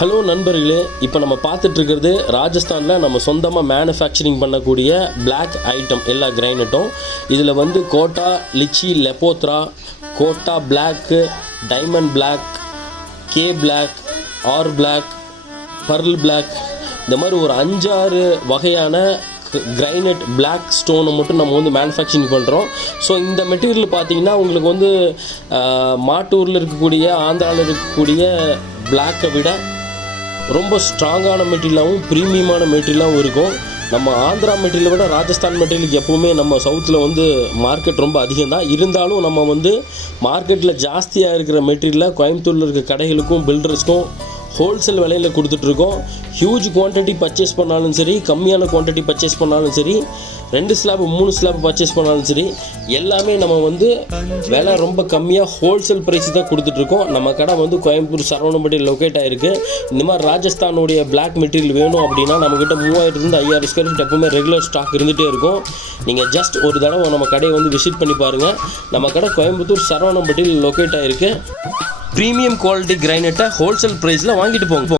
Hello நண்பர்களே, இப்போ நம்ம பார்த்துட்ருக்கிறது ராஜஸ்தானில் நம்ம சொந்தமாக மேனுஃபேக்சரிங் பண்ணக்கூடிய பிளாக் ஐட்டம் எல்லா கிரைனட்டும். இதில் வந்து கோட்டா, லிச்சி, லெப்போத்ரா, Kota black, diamond black, K black, R black, pearl black, இந்த மாதிரி ஒரு 5-6 வகையான கிரைனட் பிளாக் ஸ்டோனை மட்டும் நம்ம வந்து மேனுஃபேக்சரிங் பண்ணுறோம். ஸோ இந்த மெட்டீரியல் பார்த்திங்கன்னா உங்களுக்கு வந்து மாட்டூரில் இருக்கக்கூடிய, ஆந்திராவில் இருக்கக்கூடிய பிளாக்கை விட ரொம்ப ஸ்ட்ராங்கான மெட்டீரியலாகவும் ப்ரீமியமான மெட்டீரியலாகவும் இருக்கும். நம்ம ஆந்திரா மெட்டீரியலை விட ராஜஸ்தான் மெட்டீரியலுக்கு எப்போவுமே நம்ம சவுத்தில் வந்து மார்க்கெட் ரொம்ப அதிகம் தான். இருந்தாலும் நம்ம வந்து மார்க்கெட்டில் ஜாஸ்தியாக இருக்கிற மெட்டீரியலை கோயம்புத்தூரில் இருக்க கடைகளுக்கும் பில்டர்ஸ்க்கும் ஹோல்சேல் விலையில் கொடுத்துட்ருக்கோம். ஹியூஜ் குவான்டிட்டி பர்ச்சேஸ் பண்ணாலும் சரி, கம்மியான குவான்டிட்டி பர்ச்சேஸ் பண்ணாலும் சரி, 2 ஸ்லாப் 3 ஸ்லாப் பர்ச்சேஸ் பண்ணாலும் சரி, எல்லாமே நம்ம வந்து விலை ரொம்ப கம்மியாக ஹோல்சேல் ப்ரைஸ் தான் கொடுத்துட்ருக்கோம். நம்ம கடை வந்து கோயம்புத்தூர் சரவணம்பட்டி லொக்கேட் ஆகிருக்கு. இந்த மாதிரி ராஜஸ்தானுடைய பிளாக் மெட்டீரியல் வேணும் அப்படின்னா நம்மக்கிட்ட 3000 5000 ஸ்கொயர் ஃபீட் எப்பவுமே ரெகுலர் ஸ்டாக் இருந்துகிட்டே இருக்கும். நீங்கள் ஜஸ்ட் ஒரு தடவை நம்ம கடையை வந்து விசிட் பண்ணி பாருங்கள். நம்ம கடை கோயம்புத்தூர் சரவணம்பட்டியில் லொக்கேட் ஆகிருக்கு. ப்ரீமியம் குவாலிட்டி கிரைனட்டை ஹோல்சேல் ப்ரைஸில் வாங்கிட்டு போங்க.